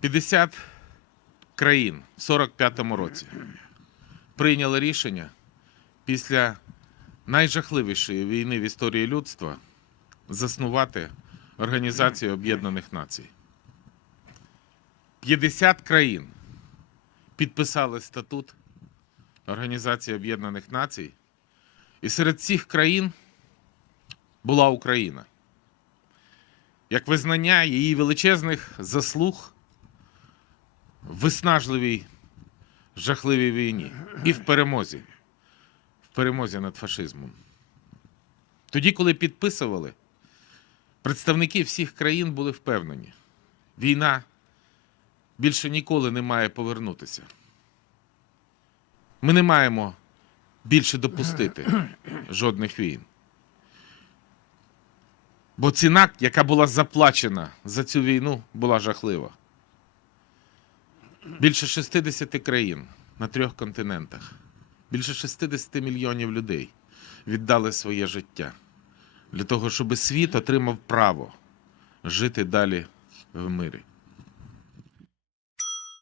50 країн в 45-му році прийняли рішення після найжахливішої війни в історії людства заснувати Організацію Об'єднаних Націй. 50 країн підписали статут Організації Об'єднаних Націй, і серед цих країн була Україна. Як визнання її величезних заслуг виснажливій, жахливій війні і в перемозі, в перемозі над фашизмом. Тоді, коли підписували, представники всіх країн були впевнені, війна більше ніколи не має повернутися. Ми не маємо більше допустити жодних війн. Бо ціна, яка була заплачена за цю війну, була жахлива. Більше 60 країн на трьох континентах, більше 60 мільйонів людей віддали своє життя для того, щоб світ отримав право жити далі в мирі.